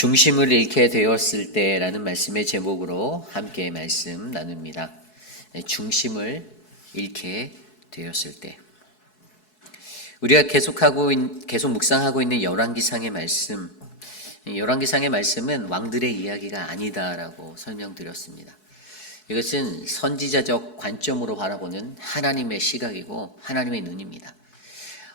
중심을 잃게 되었을 때라는 말씀의 제목으로 함께 말씀 나눕니다. 중심을 잃게 되었을 때. 우리가 계속 묵상하고 있는 열왕기상의 말씀. 열왕기상의 말씀은 왕들의 이야기가 아니다라고 설명드렸습니다. 이것은 선지자적 관점으로 바라보는 하나님의 시각이고 하나님의 눈입니다.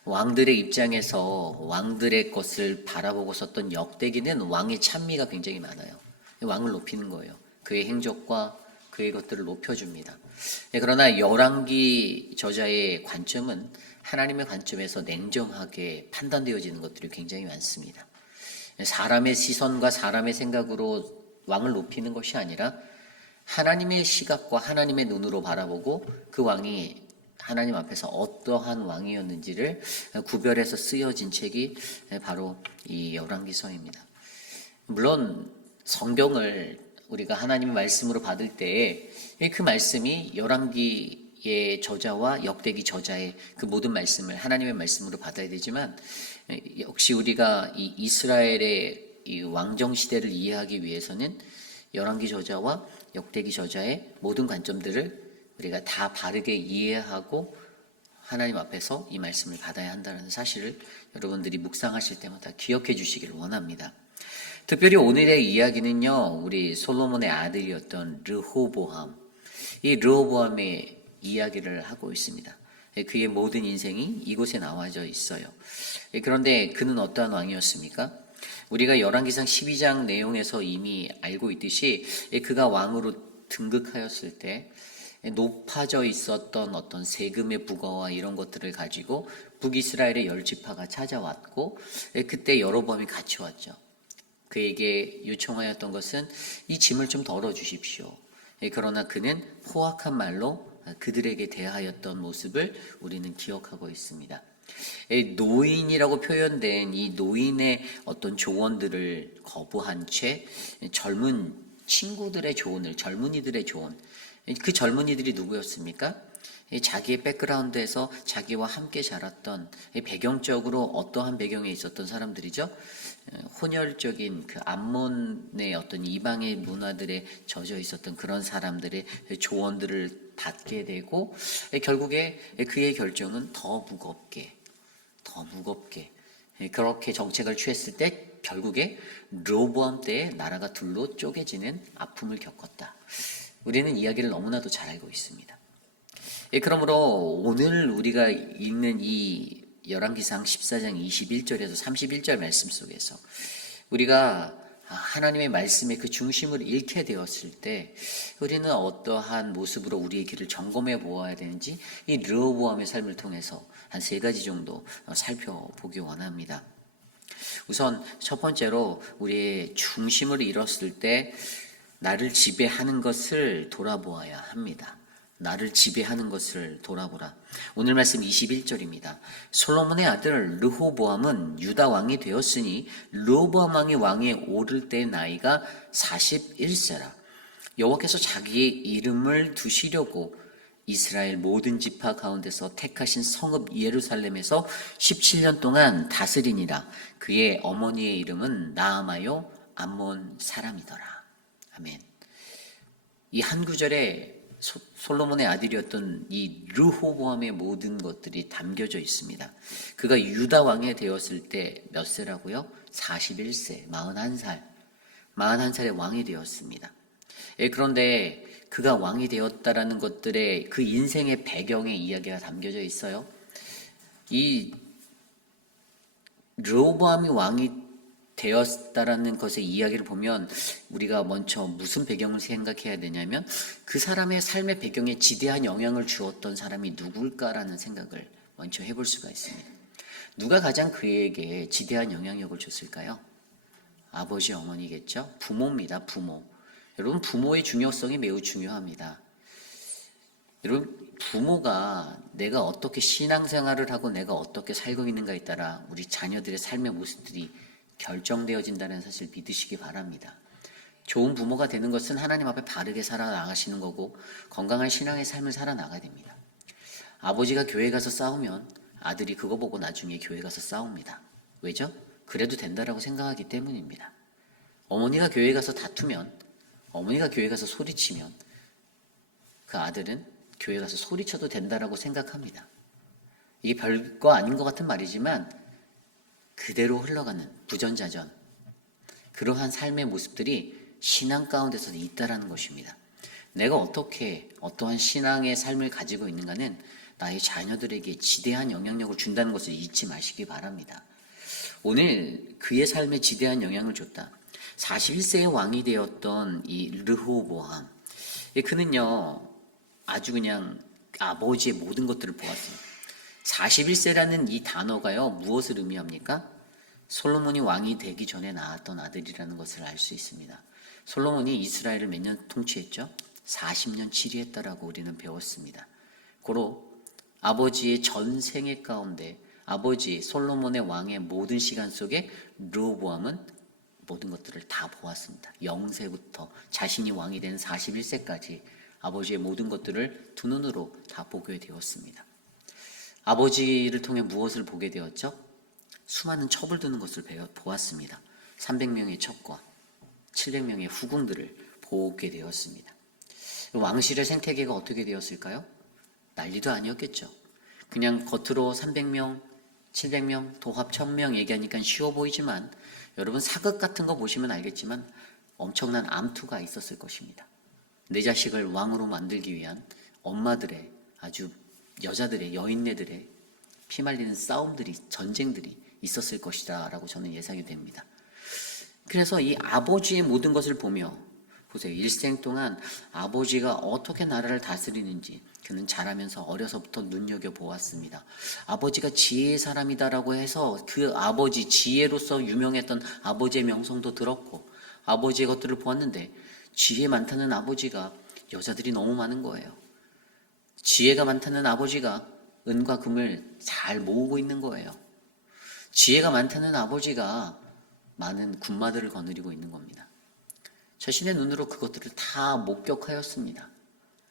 왕들의 입장에서 왕들의 것을 바라보고 썼던 역대기는 왕의 찬미가 굉장히 많아요. 왕을 높이는 거예요. 그의 행적과 그의 것들을 높여줍니다. 그러나 열왕기 저자의 관점은 하나님의 관점에서 냉정하게 판단되어지는 것들이 굉장히 많습니다. 사람의 시선과 사람의 생각으로 왕을 높이는 것이 아니라 하나님의 시각과 하나님의 눈으로 바라보고 그 왕이 하나님 앞에서 어떠한 왕이었는지를 구별해서 쓰여진 책이 바로 이 열왕기서입니다. 물론 성경을 우리가 하나님의 말씀으로 받을 때에 그 말씀이 열왕기의 저자와 역대기 저자의 그 모든 말씀을 하나님의 말씀으로 받아야 되지만 역시 우리가 이 이스라엘의 이 왕정 시대를 이해하기 위해서는 열왕기 저자와 역대기 저자의 모든 관점들을 우리가 다 바르게 이해하고 하나님 앞에서 이 말씀을 받아야 한다는 사실을 여러분들이 묵상하실 때마다 기억해 주시기를 원합니다. 특별히 오늘의 이야기는요, 우리 솔로몬의 아들이었던 르호보암, 이 르호보암의 이야기를 하고 있습니다. 그의 모든 인생이 이곳에 나와져 있어요. 그런데 그는 어떠한 왕이었습니까? 우리가 열왕기상 12장 내용에서 이미 알고 있듯이 그가 왕으로 등극하였을 때 높아져 있었던 어떤 세금의 부과와 이런 것들을 가지고 북이스라엘의 10지파가 찾아왔고 그때 여로보암이 같이 왔죠. 그에게 요청하였던 것은 이 짐을 좀 덜어주십시오. 그러나 그는 포악한 말로 그들에게 대하였던 모습을 우리는 기억하고 있습니다. 노인이라고 표현된 이 노인의 어떤 조언들을 거부한 채 젊은 친구들의 조언을, 젊은이들의 조언, 그 젊은이들이 누구였습니까? 자기의 백그라운드에서 자기와 함께 자랐던 배경적으로 어떠한 배경에 있었던 사람들이죠? 혼혈적인 그 암몬의 어떤 이방의 문화들에 젖어 있었던 그런 사람들의 조언들을 받게 되고 결국에 그의 결정은 더 무겁게 그렇게 정책을 취했을 때 결국에 르호보암 때에 나라가 둘로 쪼개지는 아픔을 겪었다. 우리는 이야기를 너무나도 잘 알고 있습니다. 그러므로 오늘 우리가 읽는 이 열왕기상 14장 21절에서 31절 말씀 속에서 우리가 하나님의 말씀의 그 중심을 잃게 되었을 때 우리는 어떠한 모습으로 우리의 길을 점검해 보아야 되는지 이 르호보암의 삶을 통해서 한 3가지 정도 살펴보기 원합니다. 우선 첫 번째로 우리의 중심을 잃었을 때 나를 지배하는 것을 돌아보아야 합니다. 나를 지배하는 것을 돌아보라. 오늘 말씀 21절입니다. 솔로몬의 아들 르호보암은 유다 왕이 되었으니 르호보암 왕이 왕에 오를 때 나이가 41세라. 여호와께서 자기의 이름을 두시려고 이스라엘 모든 지파 가운데서 택하신 성읍 예루살렘에서 17년 동안 다스리니라. 그의 어머니의 이름은 나아마요 암몬 사람이더라. 아멘. 이 한 구절에 솔로몬의 아들이었던 이 르호보암의 모든 것들이 담겨져 있습니다. 그가 유다 왕이 되었을 때 몇 세라고요? 41세, 41살. 41살의 왕이 되었습니다. 그런데 그가 왕이 되었다라는 것들의 그 인생의 배경의 이야기가 담겨져 있어요. 이 르호보암이 왕이 되었다라는 것의 이야기를 보면 우리가 먼저 무슨 배경을 생각해야 되냐면 그 사람의 삶의 배경에 지대한 영향을 주었던 사람이 누굴까라는 생각을 먼저 해볼 수가 있습니다. 누가 가장 그에게 지대한 영향력을 줬을까요? 아버지, 어머니겠죠? 부모입니다. 부모. 여러분, 부모의 중요성이 매우 중요합니다. 여러분, 부모가 내가 어떻게 신앙생활을 하고 내가 어떻게 살고 있는가에 따라 우리 자녀들의 삶의 모습들이 결정되어진다는 사실 믿으시기 바랍니다. 좋은 부모가 되는 것은 하나님 앞에 바르게 살아나가시는 거고 건강한 신앙의 삶을 살아나가야 됩니다. 아버지가 교회 가서 싸우면 아들이 그거 보고 나중에 교회 가서 싸웁니다. 왜죠? 그래도 된다라고 생각하기 때문입니다. 어머니가 교회 가서 다투면, 어머니가 교회 가서 소리치면 그 아들은 교회 가서 소리쳐도 된다라고 생각합니다. 이게 별거 아닌 것 같은 말이지만 그대로 흘러가는 부전자전, 그러한 삶의 모습들이 신앙 가운데서도 있다라는 것입니다. 내가 어떻게 어떠한 신앙의 삶을 가지고 있는가는 나의 자녀들에게 지대한 영향력을 준다는 것을 잊지 마시기 바랍니다. 오늘 그의 삶에 지대한 영향을 줬다. 41세의 왕이 되었던 이 르호보암, 그는요 아주 그냥 아버지의 모든 것들을 보았어요. 41세라는 이 단어가요 무엇을 의미합니까? 솔로몬이 왕이 되기 전에 낳았던 아들이라는 것을 알 수 있습니다. 솔로몬이 이스라엘을 몇 년 통치했죠? 40년 치리했다라고 우리는 배웠습니다. 고로 아버지의 전생애 가운데 아버지 솔로몬의 왕의 모든 시간 속에 르호보암은 모든 것들을 다 보았습니다. 0세부터 자신이 왕이 된 41세까지 아버지의 모든 것들을 두 눈으로 다 보게 되었습니다. 아버지를 통해 무엇을 보게 되었죠? 수많은 첩을 두는 것을 보았습니다. 300명의 첩과 700명의 후궁들을 보게 되었습니다. 왕실의 생태계가 어떻게 되었을까요? 난리도 아니었겠죠. 그냥 겉으로 300명, 700명, 도합 1000명 얘기하니까 쉬워 보이지만 여러분 사극 같은 거 보시면 알겠지만 엄청난 암투가 있었을 것입니다. 내 자식을 왕으로 만들기 위한 엄마들의 아주 여자들의 여인네들의 피말리는 싸움들이 전쟁들이 있었을 것이다 라고 저는 예상이 됩니다. 그래서 이 아버지의 모든 것을 보며 보세요. 일생 동안 아버지가 어떻게 나라를 다스리는지 그는 자라면서 어려서부터 눈여겨보았습니다. 아버지가 지혜의 사람이다라고 해서 그 아버지 지혜로서 유명했던 아버지의 명성도 들었고 아버지의 것들을 보았는데 지혜 많다는 아버지가 여자들이 너무 많은 거예요. 지혜가 많다는 아버지가 은과 금을 잘 모으고 있는 거예요. 지혜가 많다는 아버지가 많은 군마들을 거느리고 있는 겁니다. 자신의 눈으로 그것들을 다 목격하였습니다.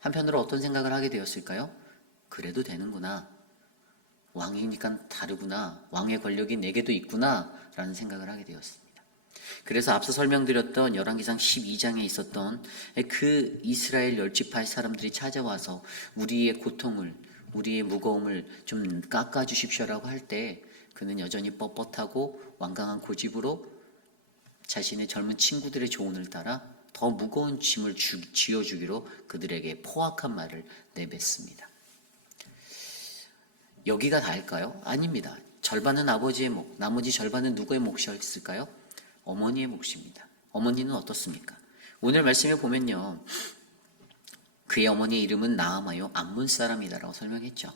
한편으로 어떤 생각을 하게 되었을까요? 그래도 되는구나. 왕이니까 다르구나. 왕의 권력이 내게도 있구나. 라는 생각을 하게 되었습니다. 그래서 앞서 설명드렸던 열왕기상 12장에 있었던 그 이스라엘 10지파의 사람들이 찾아와서 우리의 고통을, 우리의 무거움을 좀 깎아주십시오라고 할 때 그는 여전히 뻣뻣하고 완강한 고집으로 자신의 젊은 친구들의 조언을 따라 더 무거운 짐을 쥐어주기로 그들에게 포악한 말을 내뱉습니다. 여기가 다일까요? 아닙니다. 절반은 아버지의 몫, 나머지 절반은 누구의 몫이었을까요? 어머니의 몫입니다. 어머니는 어떻습니까? 오늘 말씀에 보면요. 그의 어머니의 이름은 나아마요 암몬 사람이다라고 설명했죠.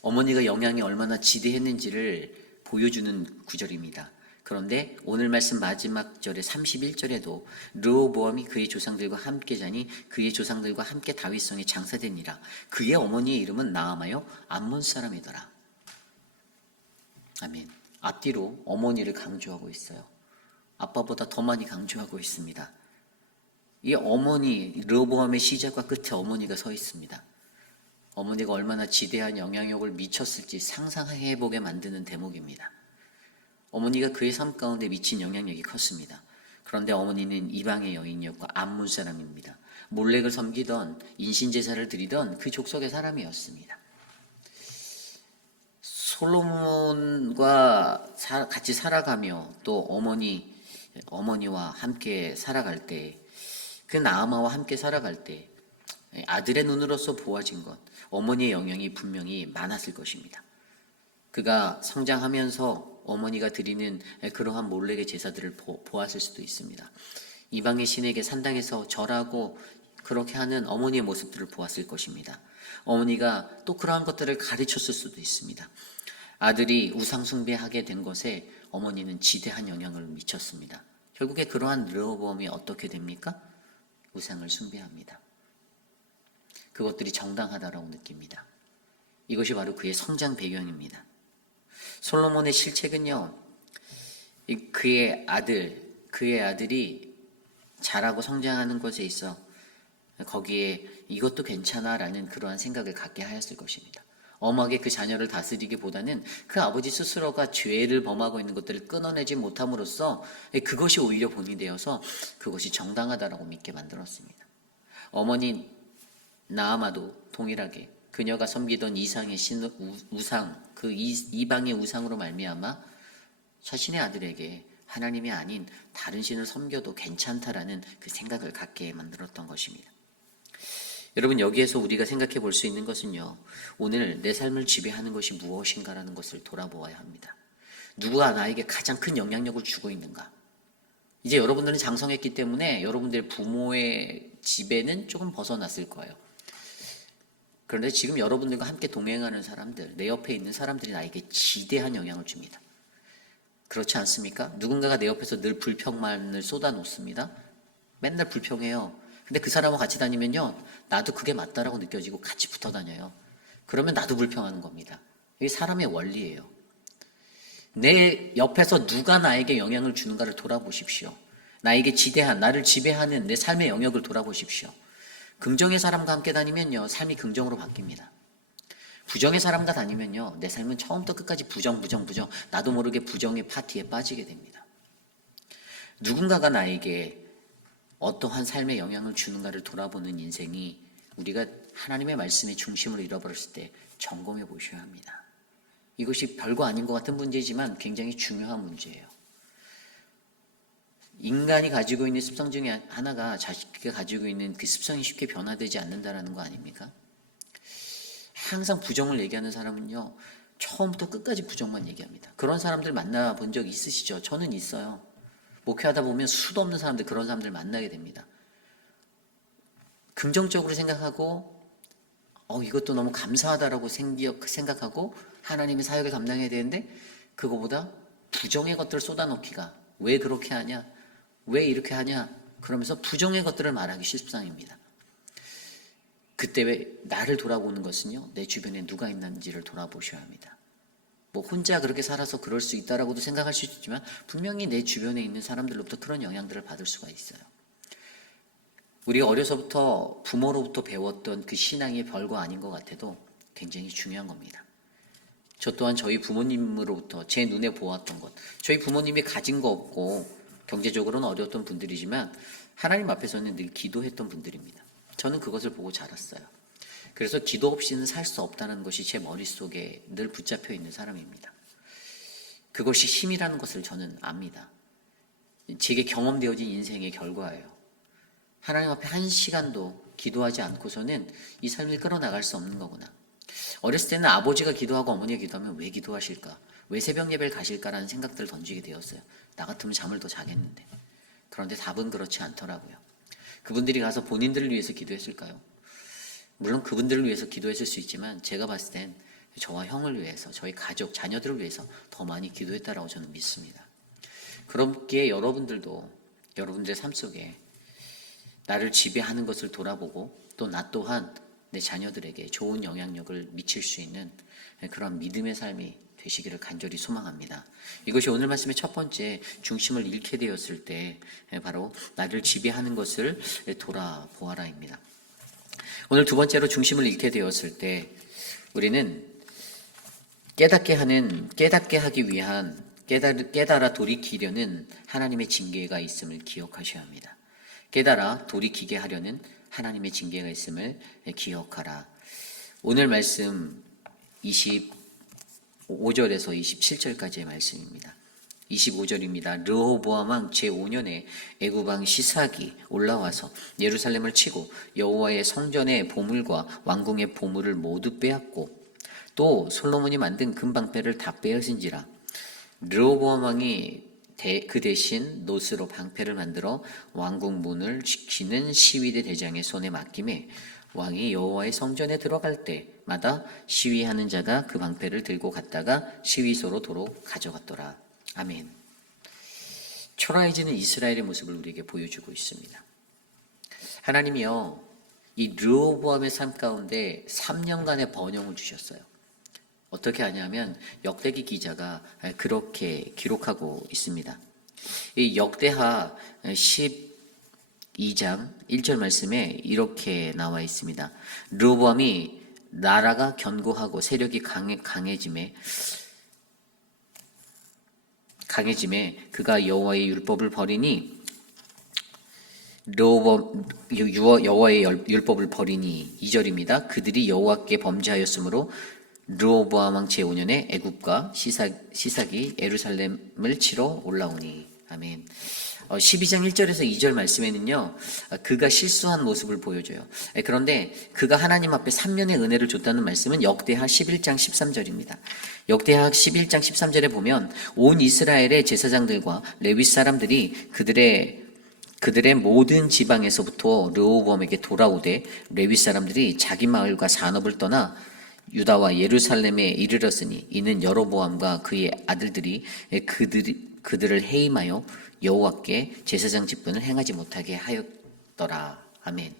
어머니가 영향이 얼마나 지대했는지를 보여주는 구절입니다. 그런데 오늘 말씀 마지막 절에 31절에도 르호보암이 그의 조상들과 함께 자니 그의 조상들과 함께 다윗성에 장사되니라. 그의 어머니의 이름은 나아마요 암몬 사람이더라. 아멘. 앞뒤로 어머니를 강조하고 있어요. 아빠보다 더 많이 강조하고 있습니다. 이 어머니, 르호보암의 시작과 끝에 어머니가 서 있습니다. 어머니가 얼마나 지대한 영향력을 미쳤을지 상상해보게 만드는 대목입니다. 어머니가 그의 삶 가운데 미친 영향력이 컸습니다. 그런데 어머니는 이방의 여인이었고 암몬 사람입니다. 몰렉을 섬기던 인신제사를 드리던 그 족속의 사람이었습니다. 솔로몬과 같이 살아가며 또 어머니와 함께 살아갈 때, 그 나아마와 함께 살아갈 때 아들의 눈으로서 보아진 것, 어머니의 영향이 분명히 많았을 것입니다. 그가 성장하면서 어머니가 드리는 그러한 몰렉의 제사들을 보았을 수도 있습니다. 이방의 신에게 산당에서 절하고 그렇게 하는 어머니의 모습들을 보았을 것입니다. 어머니가 또 그러한 것들을 가르쳤을 수도 있습니다. 아들이 우상 숭배하게 된 것에 어머니는 지대한 영향을 미쳤습니다. 결국에 그러한 르호보암이 어떻게 됩니까? 우상을 숭배합니다. 그것들이 정당하다라고 느낍니다. 이것이 바로 그의 성장 배경입니다. 솔로몬의 실책은요, 그의 아들이 자라고 성장하는 것에 있어 거기에 이것도 괜찮아라는 그러한 생각을 갖게 하였을 것입니다. 엄하게 그 자녀를 다스리기보다는 그 아버지 스스로가 죄를 범하고 있는 것들을 끊어내지 못함으로써 그것이 오히려 본이 되어서 그것이 정당하다라고 믿게 만들었습니다. 어머니 나아마도 동일하게 그녀가 섬기던 이상의 우상, 그 이방의 우상으로 말미암아 자신의 아들에게 하나님이 아닌 다른 신을 섬겨도 괜찮다라는 그 생각을 갖게 만들었던 것입니다. 여러분, 여기에서 우리가 생각해 볼 수 있는 것은요, 오늘 내 삶을 지배하는 것이 무엇인가라는 것을 돌아보아야 합니다. 누가 나에게 가장 큰 영향력을 주고 있는가? 이제 여러분들은 장성했기 때문에 여러분들의 부모의 지배는 조금 벗어났을 거예요. 그런데 지금 여러분들과 함께 동행하는 사람들, 내 옆에 있는 사람들이 나에게 지대한 영향을 줍니다. 그렇지 않습니까? 누군가가 내 옆에서 늘 불평만을 쏟아놓습니다. 맨날 불평해요. 근데 그 사람하고 같이 다니면요, 나도 그게 맞다라고 느껴지고 같이 붙어 다녀요. 그러면 나도 불평하는 겁니다. 이게 사람의 원리예요. 내 옆에서 누가 나에게 영향을 주는가를 돌아보십시오. 나에게 지대한, 나를 지배하는 내 삶의 영역을 돌아보십시오. 긍정의 사람과 함께 다니면요, 삶이 긍정으로 바뀝니다. 부정의 사람과 다니면요, 내 삶은 처음부터 끝까지 부정. 나도 모르게 부정의 파티에 빠지게 됩니다. 누군가가 나에게 어떠한 삶에 영향을 주는가를 돌아보는 인생이 우리가 하나님의 말씀의 중심을 잃어버렸을 때 점검해 보셔야 합니다. 이것이 별거 아닌 것 같은 문제지만 굉장히 중요한 문제예요. 인간이 가지고 있는 습성 중에 하나가 자기가 가지고 있는 그 습성이 쉽게 변화되지 않는다라는 거 아닙니까? 항상 부정을 얘기하는 사람은요, 처음부터 끝까지 부정만 얘기합니다. 그런 사람들 만나본 적 있으시죠? 저는 있어요. 목회하다 보면 수도 없는 사람들, 그런 사람들 만나게 됩니다. 긍정적으로 생각하고 이것도 너무 감사하다라고 생각하고 하나님의 사역을 감당해야 되는데 그거보다 부정의 것들을 쏟아놓기가 왜 그렇게 하냐? 왜 이렇게 하냐? 그러면서 부정의 것들을 말하기 십상입니다. 그때 왜 나를 돌아보는 것은요, 내 주변에 누가 있는지를 돌아보셔야 합니다. 뭐 혼자 그렇게 살아서 그럴 수 있다라고도 생각할 수 있지만 분명히 내 주변에 있는 사람들로부터 그런 영향들을 받을 수가 있어요. 우리가 어려서부터 부모로부터 배웠던 그 신앙이 별거 아닌 것 같아도 굉장히 중요한 겁니다. 저 또한 저희 부모님으로부터 제 눈에 보았던 것, 저희 부모님이 가진 거 없고 경제적으로는 어려웠던 분들이지만 하나님 앞에서는 늘 기도했던 분들입니다. 저는 그것을 보고 자랐어요. 그래서 기도 없이는 살 수 없다는 것이 제 머릿속에 늘 붙잡혀 있는 사람입니다. 그것이 힘이라는 것을 저는 압니다. 제게 경험되어진 인생의 결과예요. 하나님 앞에 한 시간도 기도하지 않고서는 이 삶을 끌어나갈 수 없는 거구나. 어렸을 때는 아버지가 기도하고 어머니가 기도하면 왜 기도하실까? 왜 새벽 예배를 가실까라는 생각들을 던지게 되었어요. 나 같으면 잠을 더 자겠는데. 그런데 답은 그렇지 않더라고요. 그분들이 가서 본인들을 위해서 기도했을까요? 물론 그분들을 위해서 기도했을 수 있지만 제가 봤을 땐 저와 형을 위해서, 저희 가족, 자녀들을 위해서 더 많이 기도했다라고 저는 믿습니다. 그렇기에 여러분들도 여러분들의 삶 속에 나를 지배하는 것을 돌아보고 또 나 또한 내 자녀들에게 좋은 영향력을 미칠 수 있는 그런 믿음의 삶이 되시기를 간절히 소망합니다. 이것이 오늘 말씀의 첫 번째 중심을 잃게 되었을 때 바로 나를 지배하는 것을 돌아보아라입니다. 오늘 두 번째로 중심을 잃게 되었을 때 우리는 깨닫게 하기 위한 깨달아 돌이키려는 하나님의 징계가 있음을 기억하셔야 합니다. 깨달아 돌이키게 하려는 하나님의 징계가 있음을 기억하라. 오늘 말씀 25절에서 27절까지의 말씀입니다. 25절입니다. 르호보암 왕 제5년에 애굽 왕 시삭이 올라와서 예루살렘을 치고 여호와의 성전의 보물과 왕궁의 보물을 모두 빼앗고 또 솔로몬이 만든 금방패를 다 빼앗은지라. 르호보암 왕이 그 대신 노스로 방패를 만들어 왕궁 문을 지키는 시위대 대장의 손에 맡김에 왕이 여호와의 성전에 들어갈 때마다 시위하는 자가 그 방패를 들고 갔다가 시위소로 도로 가져갔더라. 아멘. 초라해지는 이스라엘의 모습을 우리에게 보여주고 있습니다. 하나님이요, 이 르호보암의 삶 가운데 3년간의 번영을 주셨어요. 어떻게 하냐면 역대기 기자가 그렇게 기록하고 있습니다. 이 역대하 12장 1절 말씀에 이렇게 나와 있습니다. 르호보암이 나라가 견고하고 세력이 강해짐에 그가 여호와의 율법을 버리니 여호와의 율법을 버리니 2절입니다. 그들이 여호와께 범죄하였으므로 르호보암 왕 제5년에 애굽과 시삭이 예루살렘을 치러 올라오니. 아멘. 12장 1절에서 2절 말씀에는요, 그가 실수한 모습을 보여줘요. 그런데 그가 하나님 앞에 3년의 은혜를 줬다는 말씀은 역대하 11장 13절입니다. 역대하 11장 13절에 보면 온 이스라엘의 제사장들과 레위 사람들이 그들의 모든 지방에서부터 르호보암에게 돌아오되 레위 사람들이 자기 마을과 산업을 떠나 유다와 예루살렘에 이르렀으니 이는 여로보암과 그의 아들들이 그들을 해임하여 여호와께 제사장 직분을 행하지 못하게 하였더라. 아멘.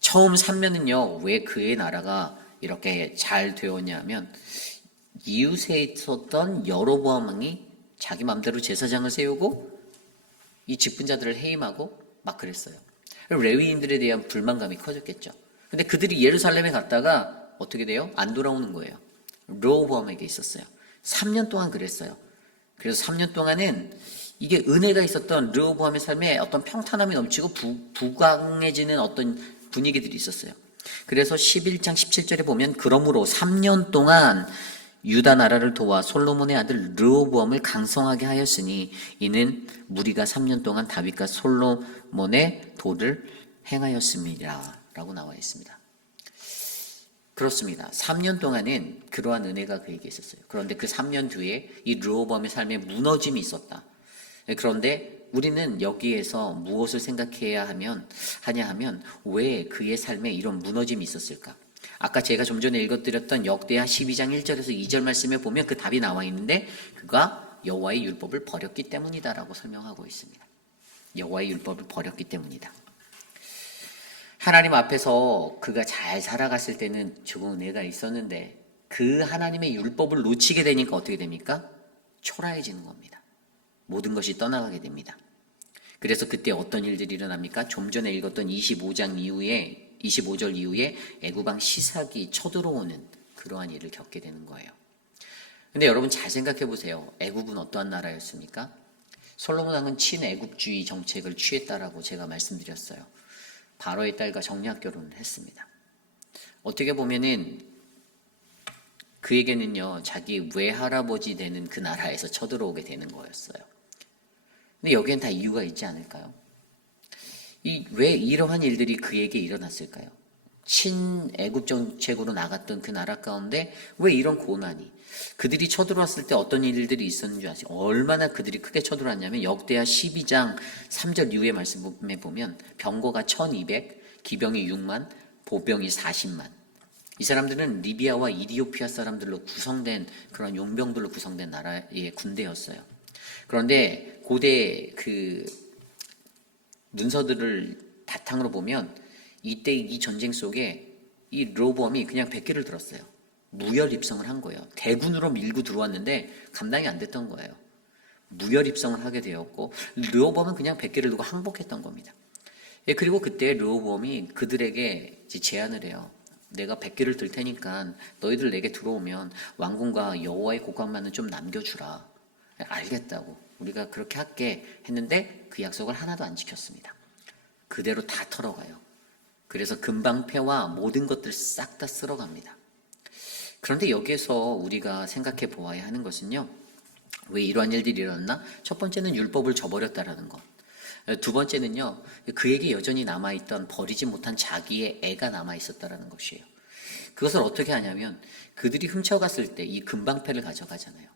처음 3년은요, 왜 그의 나라가 이렇게 잘 되었냐면 이웃에 있었던 여로보암 왕이 자기 마음대로 제사장을 세우고 이 직분자들을 해임하고 막 그랬어요. 레위인들에 대한 불만감이 커졌겠죠. 근데 그들이 예루살렘에 갔다가 어떻게 돼요? 안 돌아오는 거예요. 르호보암에게 있었어요. 3년 동안 그랬어요. 그래서 3년 동안은 이게 은혜가 있었던 르호보암의 삶에 어떤 평탄함이 넘치고 부강해지는 어떤 분위기들이 있었어요. 그래서 11장 17절에 보면 그러므로 3년 동안 유다 나라를 도와 솔로몬의 아들 르호보암을 강성하게 하였으니 이는 무리가 3년 동안 다윗과 솔로몬의 도를 행하였습니다. 라고 나와 있습니다. 그렇습니다. 3년 동안은 그러한 은혜가 그에게 있었어요. 그런데 그 3년 뒤에 이 르호보암의 삶에 무너짐이 있었다. 그런데 우리는 여기에서 무엇을 생각해야 하냐 하면 왜 그의 삶에 이런 무너짐이 있었을까? 아까 제가 좀 전에 읽어드렸던 역대하 12장 1절에서 2절 말씀에 보면 그 답이 나와 있는데 그가 여호와의 율법을 버렸기 때문이다라고 설명하고 있습니다. 여호와의 율법을 버렸기 때문이다. 하나님 앞에서 그가 잘 살아갔을 때는 조금 은혜가 있었는데 그 하나님의 율법을 놓치게 되니까 어떻게 됩니까? 초라해지는 겁니다. 모든 것이 떠나가게 됩니다. 그래서 그때 어떤 일들이 일어납니까? 좀 전에 읽었던 25절 이후에 애굽왕 시삭이 쳐들어오는 그러한 일을 겪게 되는 거예요. 근데 여러분 잘 생각해 보세요. 애굽은 어떠한 나라였습니까? 솔로몬 왕은 친애굽주의 정책을 취했다라고 제가 말씀드렸어요. 바로의 딸과 정략 결혼을 했습니다. 어떻게 보면은 그에게는요, 자기 외할아버지 되는 그 나라에서 쳐들어오게 되는 거였어요. 근데 여기엔 다 이유가 있지 않을까요? 왜 이러한 일들이 그에게 일어났을까요? 친애굽 정책으로 나갔던 그 나라 가운데 왜 이런 고난이? 그들이 쳐들어왔을 때 어떤 일들이 있었는 줄 아세요? 얼마나 그들이 크게 쳐들어왔냐면 역대하 12장 3절 이후의 말씀에 보면 병거가 1200, 기병이 6만, 보병이 40만. 이 사람들은 리비아와 이디오피아 사람들로 구성된 그런 용병들로 구성된 나라의 군대였어요. 그런데 고대 그 문서들을 바탕으로 보면 이때 이 전쟁 속에 이 르호보암이 그냥 100개를 들었어요. 무혈 입성을 한 거예요. 대군으로 밀고 들어왔는데 감당이 안 됐던 거예요. 무혈 입성을 하게 되었고 르호보암은 그냥 100개를 두고 항복했던 겁니다. 그리고 그때 르호보암이 그들에게 제안을 해요. 내가 100개를 들 테니까 너희들 내게 들어오면 왕궁과 여호와의 곡간만은 좀 남겨주라. 알겠다고. 우리가 그렇게 할게 했는데 그 약속을 하나도 안 지켰습니다. 그대로 다 털어가요. 그래서 금방패와 모든 것들 싹 다 쓸어갑니다. 그런데 여기에서 우리가 생각해 보아야 하는 것은요. 왜 이러한 일들이 일어났나? 첫 번째는 율법을 저버렸다라는 것. 두 번째는요. 그에게 여전히 남아있던 버리지 못한 자기의 애가 남아있었다라는 것이에요. 그것을 어떻게 하냐면 그들이 훔쳐갔을 때 이 금방패를 가져가잖아요.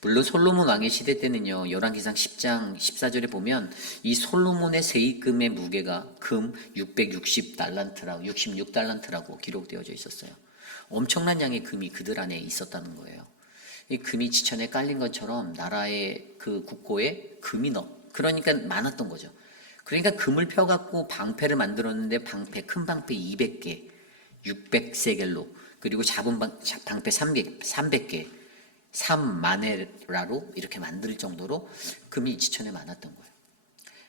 물론 솔로몬 왕의 시대 때는요. 열왕기상 10장 14절에 보면 이 솔로몬의 세입금의 무게가 금 660달란트라고 66달란트라고 기록되어져 있었어요. 엄청난 양의 금이 그들 안에 있었다는 거예요. 이 금이 지천에 깔린 것처럼 나라의 그 국고에 금이 그러니까 많았던 거죠. 그러니까 금을 펴갖고 방패를 만들었는데 큰 방패 200개, 600세겔로 그리고 작은 방패 300개, 3마네라로 이렇게 만들 정도로 금이 지천에 많았던 거예요.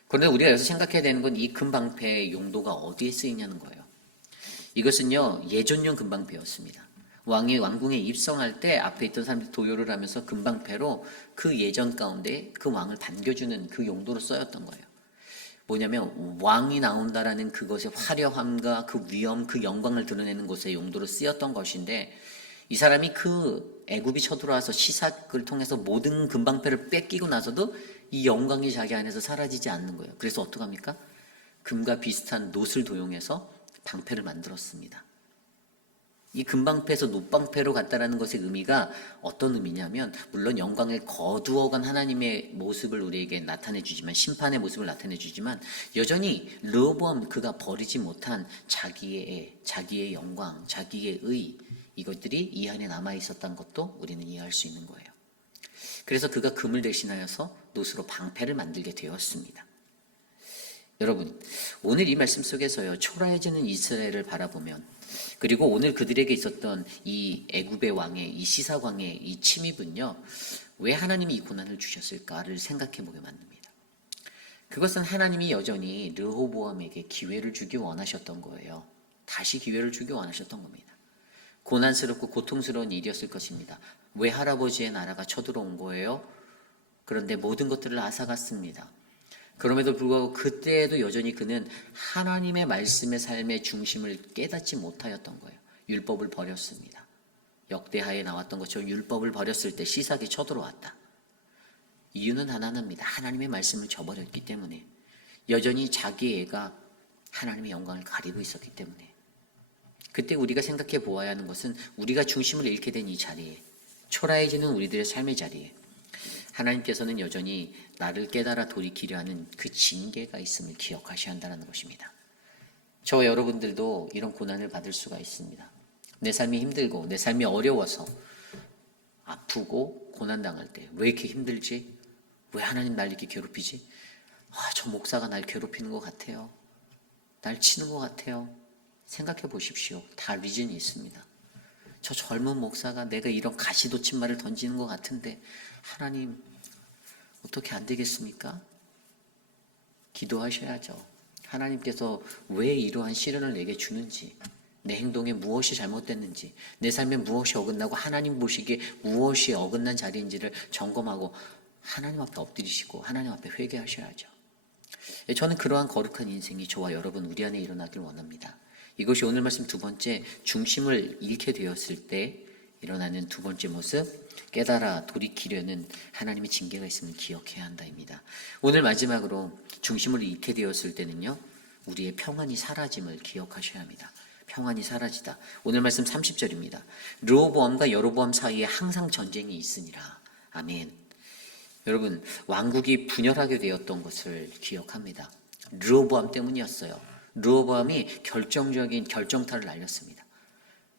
그런데 우리가 여기서 생각해야 되는 건 이 금방패의 용도가 어디에 쓰이냐는 거예요. 이것은요, 예전용 금방패였습니다. 왕이 왕궁에 입성할 때 앞에 있던 사람들이 도요를 하면서 금방패로 그 예전 가운데 그 왕을 반겨주는 그 용도로 쓰였던 거예요. 뭐냐면 왕이 나온다라는 그것의 화려함과 그 위엄, 그 영광을 드러내는 것의 용도로 쓰였던 것인데, 이 사람이 그 애굽이 쳐들어와서 시삭을 통해서 모든 금방패를 뺏기고 나서도 이 영광이 자기 안에서 사라지지 않는 거예요. 그래서 어떡합니까? 금과 비슷한 놋을 도용해서 방패를 만들었습니다. 이 금방패에서 놋방패로 갔다라는 것의 의미가 어떤 의미냐면, 물론 영광을 거두어간 하나님의 모습을 우리에게 나타내 주지만, 심판의 모습을 나타내 주지만, 여전히 르호보암 그가 버리지 못한 자기의 영광, 자기의 의, 이것들이 이 안에 남아 있었던 것도 우리는 이해할 수 있는 거예요. 그래서 그가 금을 대신하여서 놋으로 방패를 만들게 되었습니다. 여러분, 오늘 이 말씀 속에서요, 초라해지는 이스라엘을 바라보면, 그리고 오늘 그들에게 있었던 이 애굽의 왕의 이 시삭 왕의 이 침입은요, 왜 하나님이 이 고난을 주셨을까를 생각해 보게 만듭니다. 그것은 하나님이 여전히 르호보암에게 기회를 주기 원하셨던 거예요. 다시 기회를 주기 원하셨던 겁니다. 고난스럽고 고통스러운 일이었을 것입니다. 왜 할아버지의 나라가 쳐들어온 거예요? 그런데 모든 것들을 앗아갔습니다. 그럼에도 불구하고 그때에도 여전히 그는 하나님의 말씀의 삶의 중심을 깨닫지 못하였던 거예요. 율법을 버렸습니다. 역대하에 나왔던 것처럼 율법을 버렸을 때 시삭이 쳐들어왔다. 이유는 하나입니다. 하나님의 말씀을 저버렸기 때문에, 여전히 자기 애가 하나님의 영광을 가리고 있었기 때문에. 그때 우리가 생각해 보아야 하는 것은, 우리가 중심을 잃게 된 이 자리에, 초라해지는 우리들의 삶의 자리에 하나님께서는 여전히 나를 깨달아 돌이키려 하는 그 징계가 있음을 기억하셔야 한다는 것입니다. 저와 여러분들도 이런 고난을 받을 수가 있습니다. 내 삶이 힘들고 내 삶이 어려워서 아프고 고난당할 때, 왜 이렇게 힘들지? 왜 하나님 날 이렇게 괴롭히지? 저 목사가 날 괴롭히는 것 같아요. 날 치는 것 같아요. 생각해 보십시오. 다 리즌이 있습니다. 저 젊은 목사가 내가 이런 가시돋친 말을 던지는 것 같은데 하나님 어떻게 안 되겠습니까? 기도하셔야죠. 하나님께서 왜 이러한 시련을 내게 주는지, 내 행동에 무엇이 잘못됐는지, 내 삶에 무엇이 어긋나고 하나님 보시기에 무엇이 어긋난 자리인지를 점검하고 하나님 앞에 엎드리시고 하나님 앞에 회개하셔야죠. 저는 그러한 거룩한 인생이 저와 여러분 우리 안에 일어나길 원합니다. 이것이 오늘 말씀 두 번째, 중심을 잃게 되었을 때 일어나는 두 번째 모습, 깨달아 돌이키려는 하나님의 징계가 있음을 기억해야 한다입니다. 오늘 마지막으로 중심을 잃게 되었을 때는요, 우리의 평안이 사라짐을 기억하셔야 합니다. 평안이 사라지다. 오늘 말씀 30절입니다. 르호보암과 여로보암 사이에 항상 전쟁이 있으니라. 아멘. 여러분, 왕국이 분열하게 되었던 것을 기억합니다. 르호보암 때문이었어요. 르호보암이 결정적인 결정타를 날렸습니다.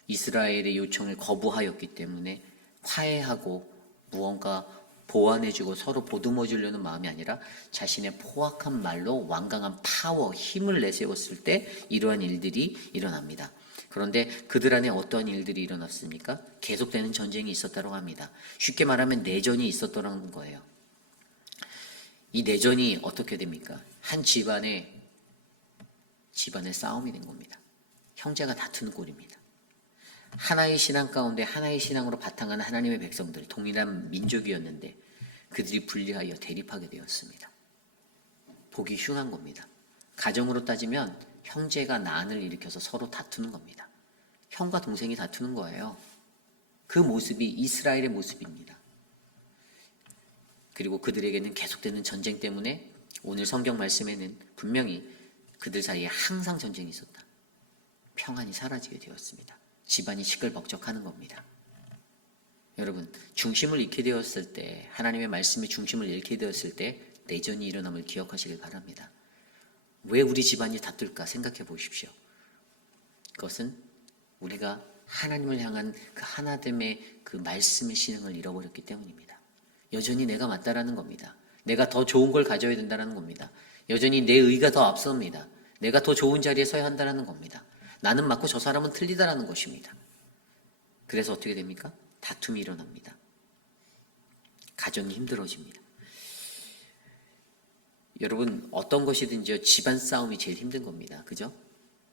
이스라엘의 요청을 거부하였기 때문에 화해하고 무언가 보완해주고 서로 보듬어 주려는 마음이 아니라 자신의 포악한 말로 완강한 파워, 힘을 내세웠을 때 이러한 일들이 일어납니다. 그런데 그들 안에 어떠한 일들이 일어났습니까? 계속되는 전쟁이 있었다고 합니다. 쉽게 말하면 내전이 있었다는 거예요. 이 내전이 어떻게 됩니까? 한 집안의 싸움이 된 겁니다. 형제가 다투는 꼴입니다. 하나의 신앙 가운데 하나의 신앙으로 바탕한 하나님의 백성들, 동일한 민족이었는데 그들이 분리하여 대립하게 되었습니다. 보기 흉한 겁니다. 가정으로 따지면 형제가 난을 일으켜서 서로 다투는 겁니다. 형과 동생이 다투는 거예요. 그 모습이 이스라엘의 모습입니다. 그리고 그들에게는 계속되는 전쟁 때문에 오늘 성경 말씀에는 분명히 그들 사이에 항상 전쟁이 있었다. 평안이 사라지게 되었습니다. 집안이 시끌벅적하는 겁니다. 여러분, 중심을 잃게 되었을 때, 하나님의 말씀의 중심을 잃게 되었을 때 내전이 일어남을 기억하시길 바랍니다. 왜 우리 집안이 다툴까 생각해 보십시오. 그것은 우리가 하나님을 향한 그 하나됨의 그 말씀의 신앙을 잃어버렸기 때문입니다. 여전히 내가 맞다라는 겁니다. 내가 더 좋은 걸 가져야 된다는 겁니다. 여전히 내 의가 더 앞섭니다. 내가 더 좋은 자리에 서야 한다는 겁니다. 나는 맞고 저 사람은 틀리다라는 것입니다. 그래서 어떻게 됩니까? 다툼이 일어납니다. 가정이 힘들어집니다. 여러분, 어떤 것이든지요, 집안 싸움이 제일 힘든 겁니다. 그죠?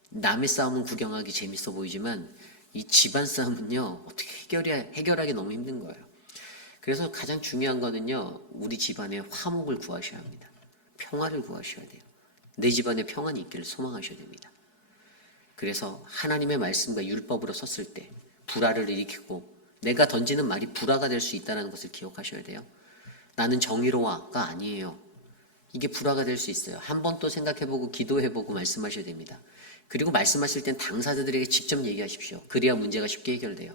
남의 싸움은 구경하기 재밌어 보이지만 이 집안 싸움은요, 어떻게 해결하기 너무 힘든 거예요. 그래서 가장 중요한 거는요, 우리 집안의 화목을 구하셔야 합니다. 평화를 구하셔야 돼요. 내 집안에 평안이 있기를 소망하셔야 됩니다. 그래서 하나님의 말씀과 율법으로 섰을 때 불화를 일으키고 내가 던지는 말이 불화가 될 수 있다는 것을 기억하셔야 돼요. 나는 정의로워가 아니에요. 이게 불화가 될 수 있어요. 한 번 또 생각해보고 기도해보고 말씀하셔야 됩니다. 그리고 말씀하실 땐 당사자들에게 직접 얘기하십시오. 그래야 문제가 쉽게 해결돼요.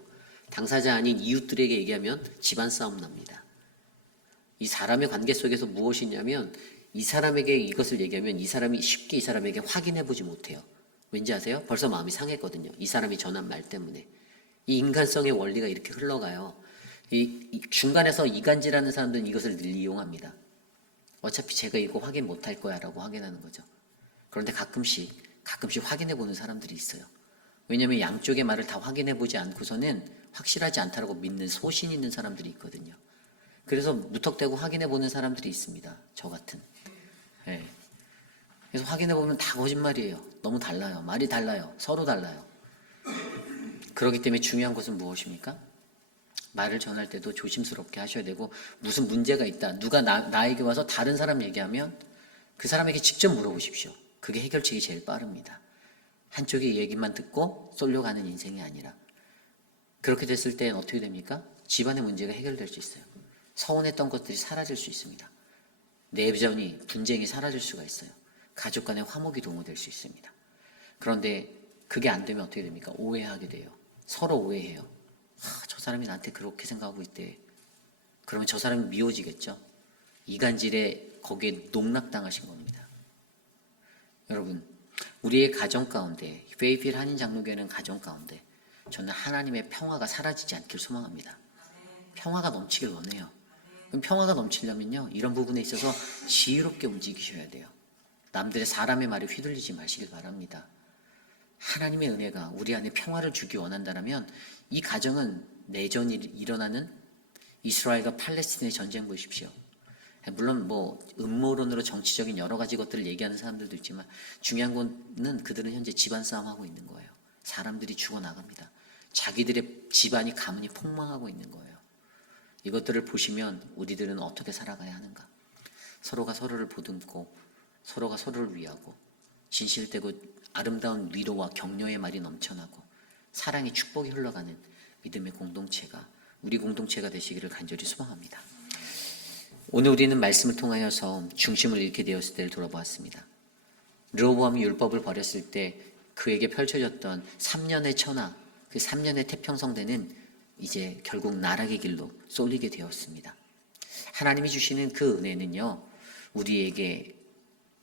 당사자 아닌 이웃들에게 얘기하면 집안 싸움 납니다. 이 사람의 관계 속에서 무엇이 있냐면 이 사람에게 이것을 얘기하면 이 사람이 쉽게 이 사람에게 확인해보지 못해요. 왠지 아세요? 벌써 마음이 상했거든요. 이 사람이 전한 말 때문에. 이 인간성의 원리가 이렇게 흘러가요. 이 중간에서 이간질하는 사람들은 이것을 늘 이용합니다. 어차피 제가 이거 확인 못할 거야 라고 확인하는 거죠. 그런데 가끔씩 확인해 보는 사람들이 있어요. 왜냐하면 양쪽의 말을 다 확인해 보지 않고서는 확실하지 않다라고 믿는 소신 있는 사람들이 있거든요. 그래서 무턱대고 확인해 보는 사람들이 있습니다. 저 같은. 네. 그래서 확인해 보면 다 거짓말이에요. 너무 달라요. 말이 달라요. 서로 달라요. 그렇기 때문에 중요한 것은 무엇입니까? 말을 전할 때도 조심스럽게 하셔야 되고, 무슨 문제가 있다, 누가 나에게 와서 다른 사람 얘기하면 그 사람에게 직접 물어보십시오. 그게 해결책이 제일 빠릅니다. 한쪽의 얘기만 듣고 쏠려가는 인생이 아니라. 그렇게 됐을 땐 어떻게 됩니까? 집안의 문제가 해결될 수 있어요. 서운했던 것들이 사라질 수 있습니다. 내전이, 분쟁이 사라질 수가 있어요. 가족 간의 화목이 동호될 수 있습니다. 그런데 그게 안 되면 어떻게 됩니까? 오해하게 돼요. 서로 오해해요. 저 사람이 나한테 그렇게 생각하고 있대. 그러면 저 사람이 미워지겠죠? 이간질에 거기에 농락당하신 겁니다. 여러분, 우리의 가정 가운데, 페이필 한인 장로교회는 가정 가운데 저는 하나님의 평화가 사라지지 않길 소망합니다. 평화가 넘치길 원해요. 그럼 평화가 넘치려면요, 이런 부분에 있어서 지혜롭게 움직이셔야 돼요. 남들의 사람의 말에 휘둘리지 마시길 바랍니다. 하나님의 은혜가 우리 안에 평화를 주기 원한다면 이 가정은 내전이 일어나는 이스라엘과 팔레스틴의 전쟁 보십시오. 물론 음모론으로 정치적인 여러 가지 것들을 얘기하는 사람들도 있지만 중요한 거는 그들은 현재 집안 싸움하고 있는 거예요. 사람들이 죽어나갑니다. 자기들의 집안이 가문이 폭망하고 있는 거예요. 이것들을 보시면 우리들은 어떻게 살아가야 하는가? 서로가 서로를 보듬고 서로가 서로를 위하고 진실되고 아름다운 위로와 격려의 말이 넘쳐나고 사랑의 축복이 흘러가는 믿음의 공동체가 우리 공동체가 되시기를 간절히 소망합니다. 오늘 우리는 말씀을 통하여서 중심을 잃게 되었을 때를 돌아보았습니다. 르호보암이 율법을 버렸을 때 그에게 펼쳐졌던 3년의 천하, 그 3년의 태평성대는 이제 결국 나락의 길로 쏠리게 되었습니다. 하나님이 주시는 그 은혜는요, 우리에게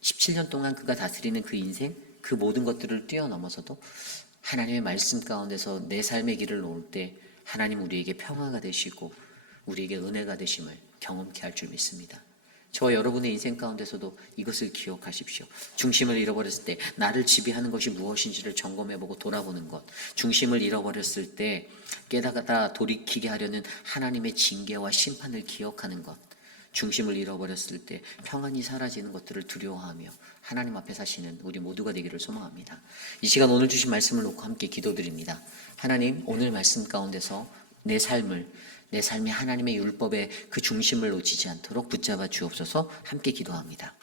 17년 동안 그가 다스리는 그 인생, 그 모든 것들을 뛰어넘어서도 하나님의 말씀 가운데서 내 삶의 길을 놓을 때 하나님 우리에게 평화가 되시고 우리에게 은혜가 되심을 경험케 할 줄 믿습니다. 저와 여러분의 인생 가운데서도 이것을 기억하십시오. 중심을 잃어버렸을 때 나를 지배하는 것이 무엇인지를 점검해보고 돌아보는 것, 중심을 잃어버렸을 때 깨닫다 돌이키게 하려는 하나님의 징계와 심판을 기억하는 것, 중심을 잃어버렸을 때 평안이 사라지는 것들을 두려워하며 하나님 앞에 사시는 우리 모두가 되기를 소망합니다. 이 시간 오늘 주신 말씀을 놓고 함께 기도드립니다. 하나님, 오늘 말씀 가운데서 내 삶이 하나님의 율법의 그 중심을 놓치지 않도록 붙잡아 주옵소서. 함께 기도합니다.